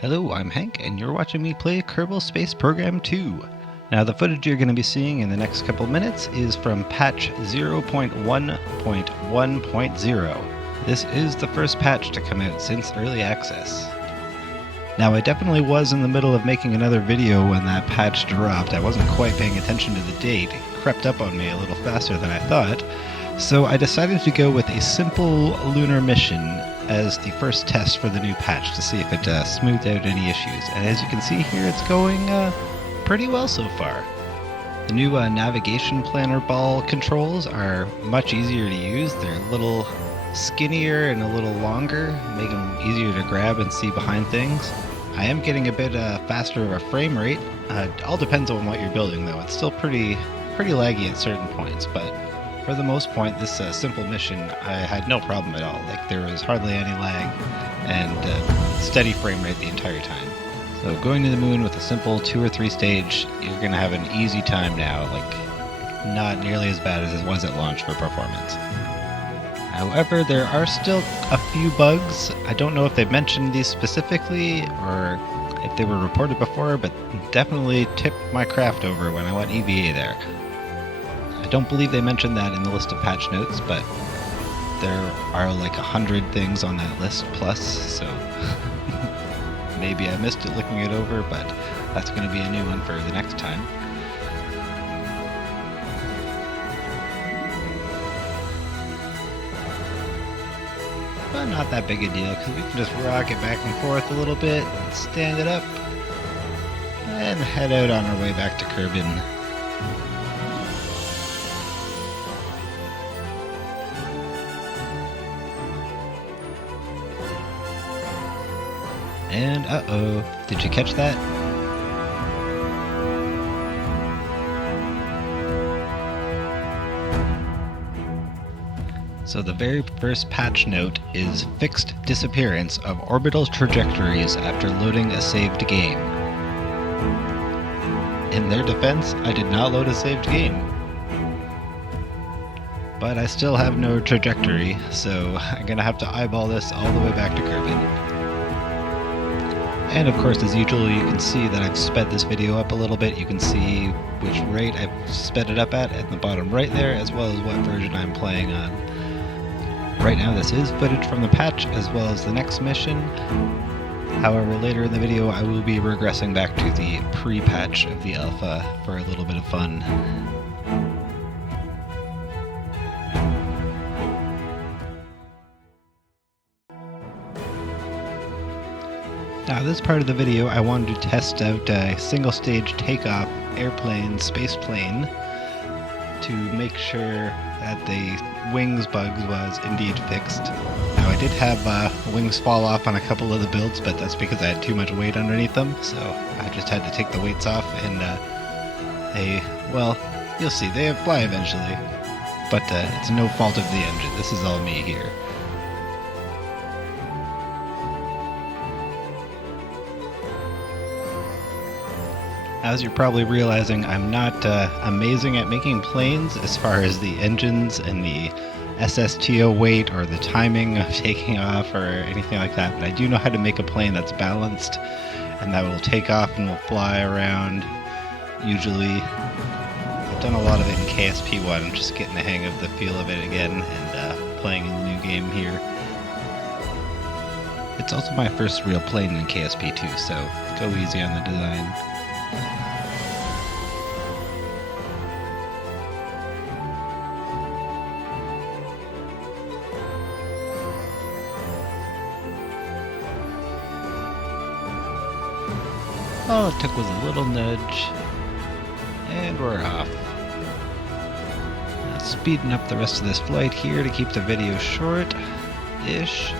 Hello, I'm Hank, and you're watching me play Kerbal Space Program 2. Now, the footage you're going to be seeing in the next couple minutes is from patch 0.1.1.0. This is the first patch to come out since early access. Now, I definitely was in the middle of making another video when that patch dropped. I wasn't quite paying attention to the date. It crept up on me a little faster than I thought. So I decided to go with a simple lunar mission as the first test for the new patch to see if it smoothed out any issues. And as you can see here, it's going pretty well so far. The new navigation planner ball controls are much easier to use. They're a little skinnier and a little longer, make them easier to grab and see behind things. I am getting a bit faster of a frame rate. It all depends on what you're building though. It's still pretty laggy at certain points, but for the most part, this simple mission, I had no problem at all. Like, there was hardly any lag and steady frame rate the entire time. So going to the moon with a simple 2 or 3 stage, you're going to have an easy time now, like not nearly as bad as it was at launch for performance. However, there are still a few bugs. I don't know if they've mentioned these specifically or if they were reported before, but definitely tipped my craft over when I went EVA there. I don't believe they mentioned that in the list of patch notes, but there are like 100 things on that list plus, so maybe I missed it looking it over, but that's going to be a new one for the next time. But not that big a deal, because we can just rock it back and forth a little bit, stand it up, and head out on our way back to Kerbal. And uh-oh, did you catch that? So the very first patch note is fixed disappearance of orbital trajectories after loading a saved game. In their defense, I did not load a saved game. But I still have no trajectory, so I'm gonna have to eyeball this all the way back to Kerbal. And of course, as usual, you can see that I've sped this video up a little bit. You can see which rate I've sped it up at the bottom right there, as well as what version I'm playing on. Right now, this is footage from the patch, as well as the next mission. However, later in the video, I will be regressing back to the pre-patch of the alpha for a little bit of fun. Now, this part of the video, I wanted to test out a single-stage takeoff airplane, space plane, to make sure that the wings bugs was indeed fixed. Now, I did have wings fall off on a couple of the builds, but that's because I had too much weight underneath them, so I just had to take the weights off, and well, you'll see, they fly eventually, but it's no fault of the engine. This is all me here. As you're probably realizing, I'm not amazing at making planes as far as the engines and the SSTO weight or the timing of taking off or anything like that, but I do know how to make a plane that's balanced and that will take off and will fly around usually. I've done a lot of it in KSP1, I'm just getting the hang of the feel of it again and playing in the new game here. It's also my first real plane in KSP2, so go easy on the design. All it took was a little nudge, and we're off. Now, speeding up the rest of this flight here to keep the video short-ish.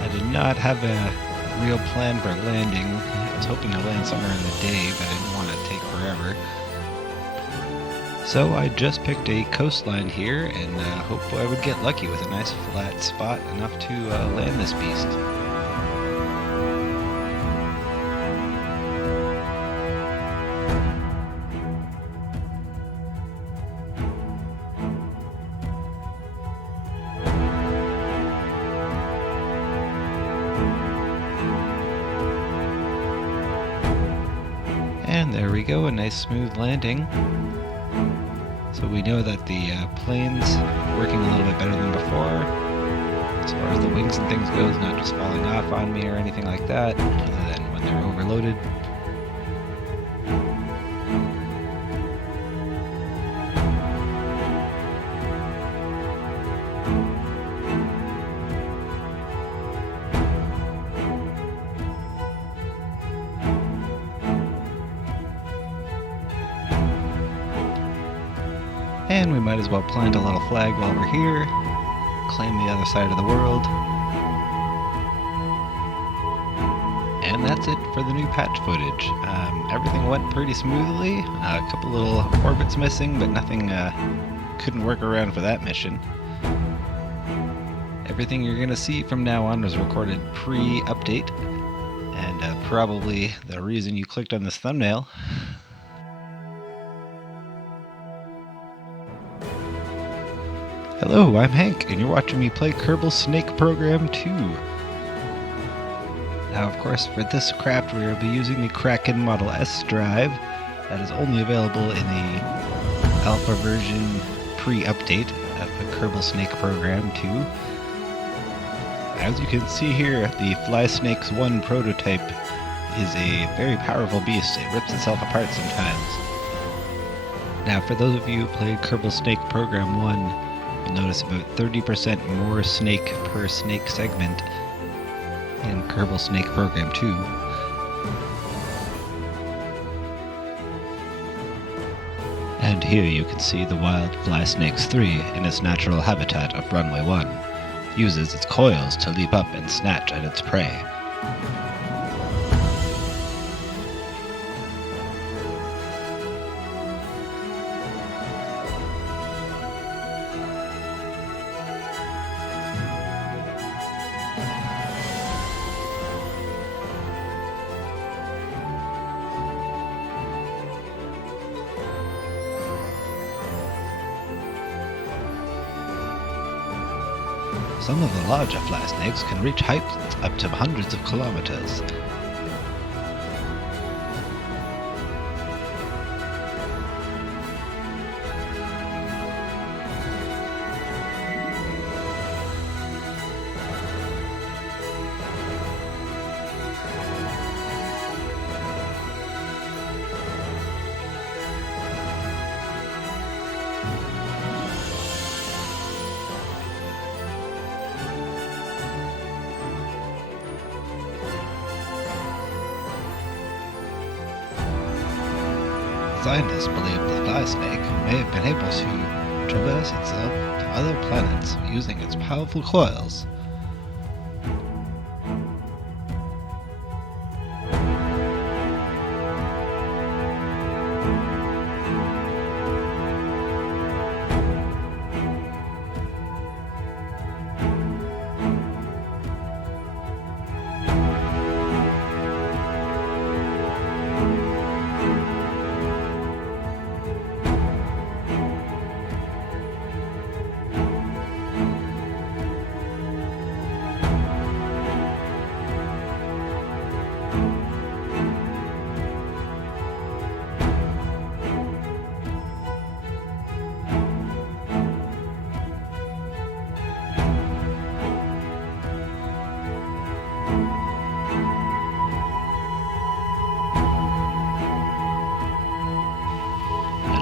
I did not have a real plan for landing. I was hoping to land somewhere in the day, but I didn't want to take forever. So I just picked a coastline here and hope I would get lucky with a nice flat spot enough to land this beast. And there we go, a nice smooth landing. So we know that the plane's working a little bit better than before. As far as the wings and things goes, not just falling off on me or anything like that, other than when they're overloaded. And we might as well plant a little flag while we're here, claim the other side of the world. And that's it for the new patch footage. Everything went pretty smoothly, a couple little orbits missing, but nothing couldn't work around for that mission. Everything you're going to see from now on was recorded pre-update, and probably the reason you clicked on this thumbnail. Hello, I'm Hank, and you're watching me play Kerbal Snake Program 2. Now, of course, for this craft, we will be using the Kraken Model S drive. That is only available in the alpha version pre-update of the Kerbal Snake Program 2. As you can see here, the Fly Snakes 1 prototype is a very powerful beast. It rips itself apart sometimes. Now, for those of you who played Kerbal Snake Program 1, you'll notice about 30% more snake per snake segment in Kerbal Snake Program 2. And here you can see the wild Fly Snakes 3 in its natural habitat of Runway 1. It uses its coils to leap up and snatch at its prey. Some of the larger fly snakes can reach heights up to hundreds of kilometers. Scientists believe the fly snake may have been able to traverse itself to other planets using its powerful coils.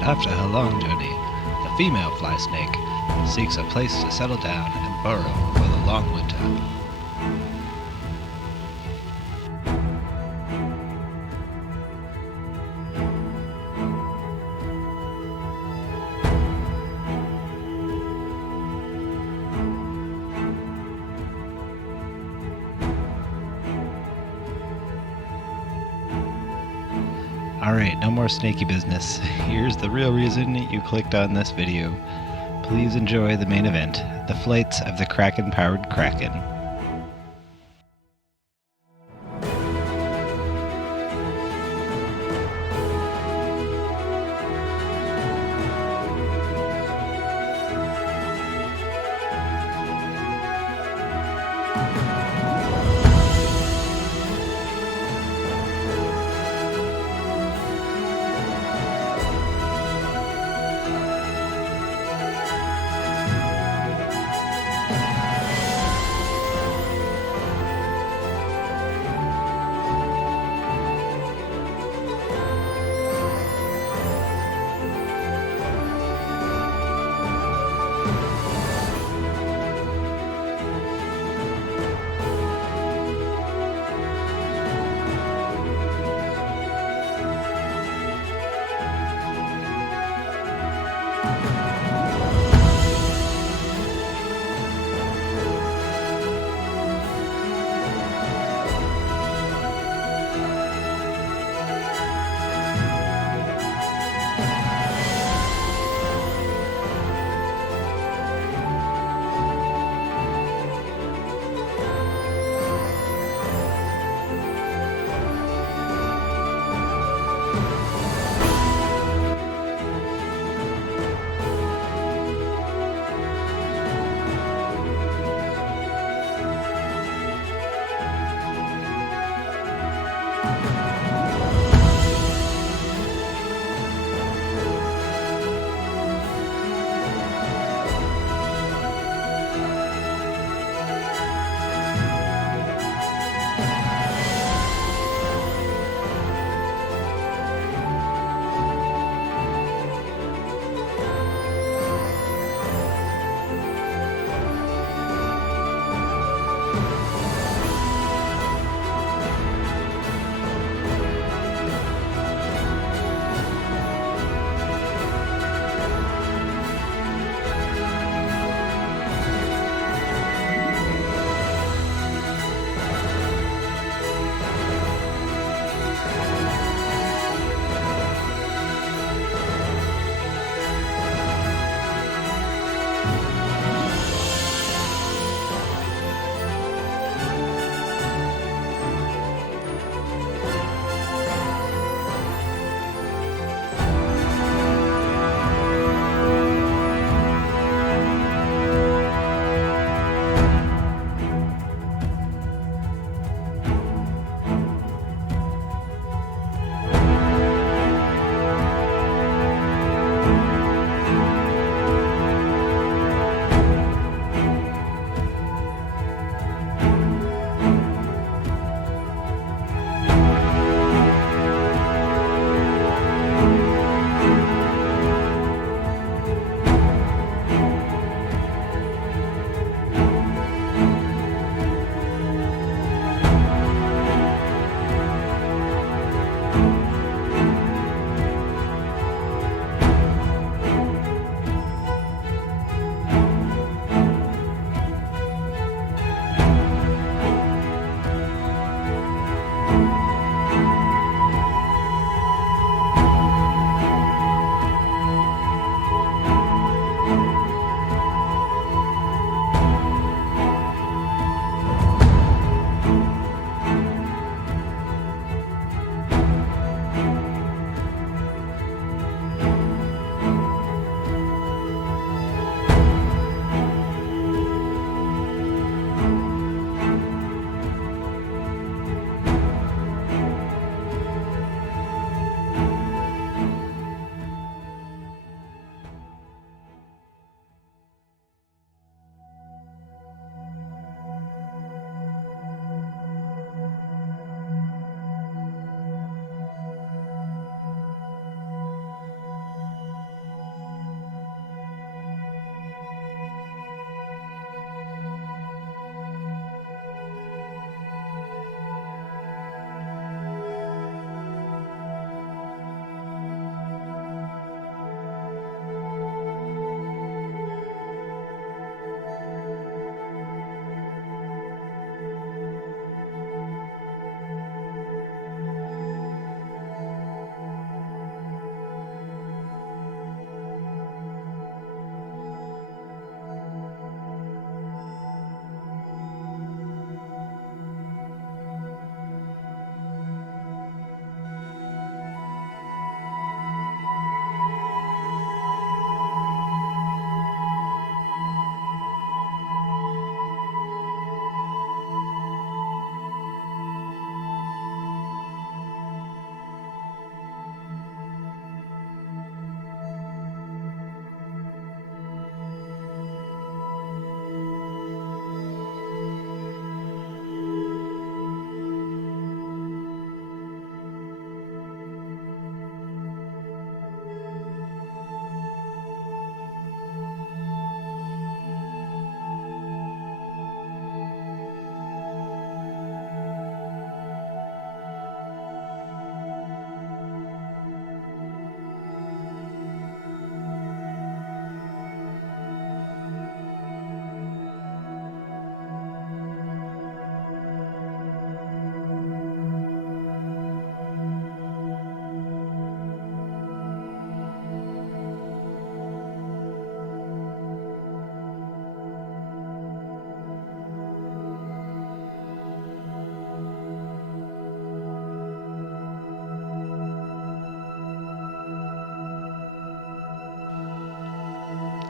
After her long journey, the female fly snake seeks a place to settle down and burrow for the long winter. Alright, no more snaky business. Here's the real reason you clicked on this video. Please enjoy the main event, the flights of the Kraken-powered Kraken.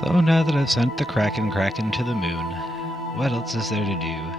So now that I've sent the Kraken Kraken to the moon, what else is there to do?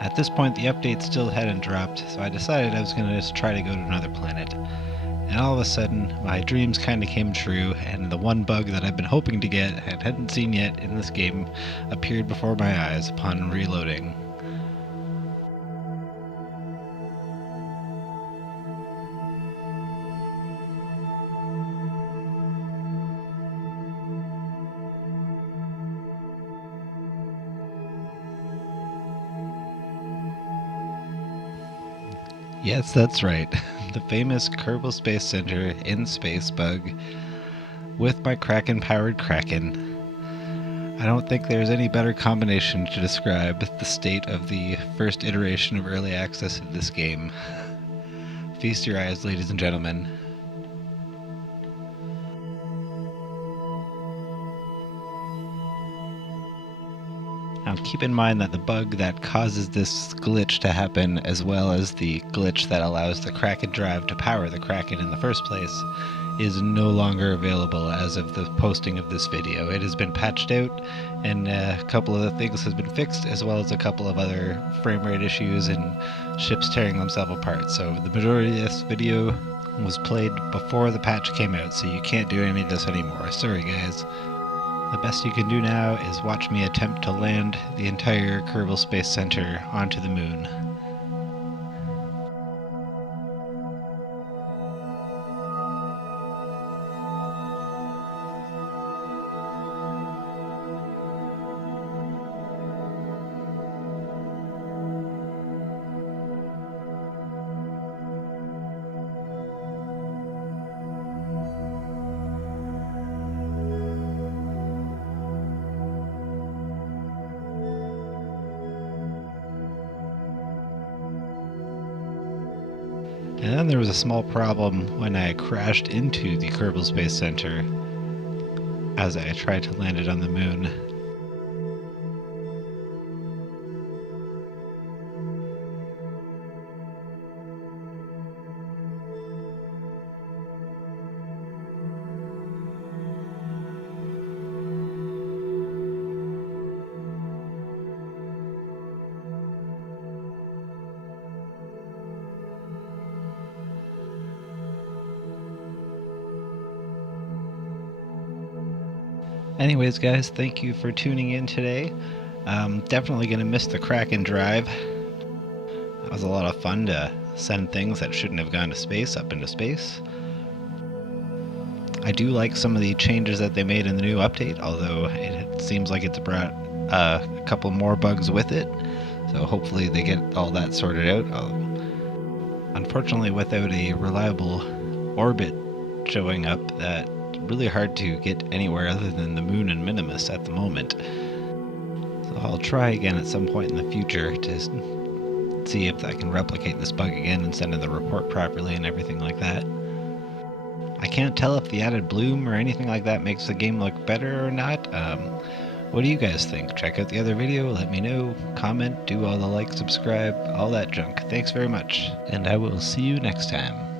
At this point, the update still hadn't dropped, so I decided I was going to just try to go to another planet. And all of a sudden, my dreams kind of came true, and the one bug that I've been hoping to get and hadn't seen yet in this game appeared before my eyes upon reloading. Yes, that's right. The famous Kerbal Space Center in Space Bug with my Kraken-powered Kraken. I don't think there's any better combination to describe the state of the first iteration of early access of this game. Feast your eyes, ladies and gentlemen. Now keep in mind that the bug that causes this glitch to happen, as well as the glitch that allows the kraken-drive to power the Kraken in the first place, is no longer available as of the posting of this video. It has been patched out, and a couple of the things has been fixed, as well as a couple of other frame rate issues and ships tearing themselves apart. So the majority of this video was played before the patch came out, so you can't do any of this anymore. Sorry guys. The best you can do now is watch me attempt to land the entire Kerbal Space Center onto the moon. And then there was a small problem when I crashed into the Kerbal Space Center as I tried to land it on the moon. Anyways guys, thank you for tuning in today. Definitely going to miss the Kraken drive. That was a lot of fun to send things that shouldn't have gone to space up into space. I do like some of the changes that they made in the new update, although it seems like it's brought a couple more bugs with it. So hopefully they get all that sorted out. Unfortunately, without a reliable orbit showing up, that's really hard to get anywhere other than the moon and Minimus at the moment. So I'll try again at some point in the future to see if I can replicate this bug again and send in the report properly and everything like that. I can't tell if the added bloom or anything like that makes the game look better or not. What do you guys think? Check out the other video, let me know, comment, do all the like, subscribe, all that junk. Thanks very much, and I will see you next time.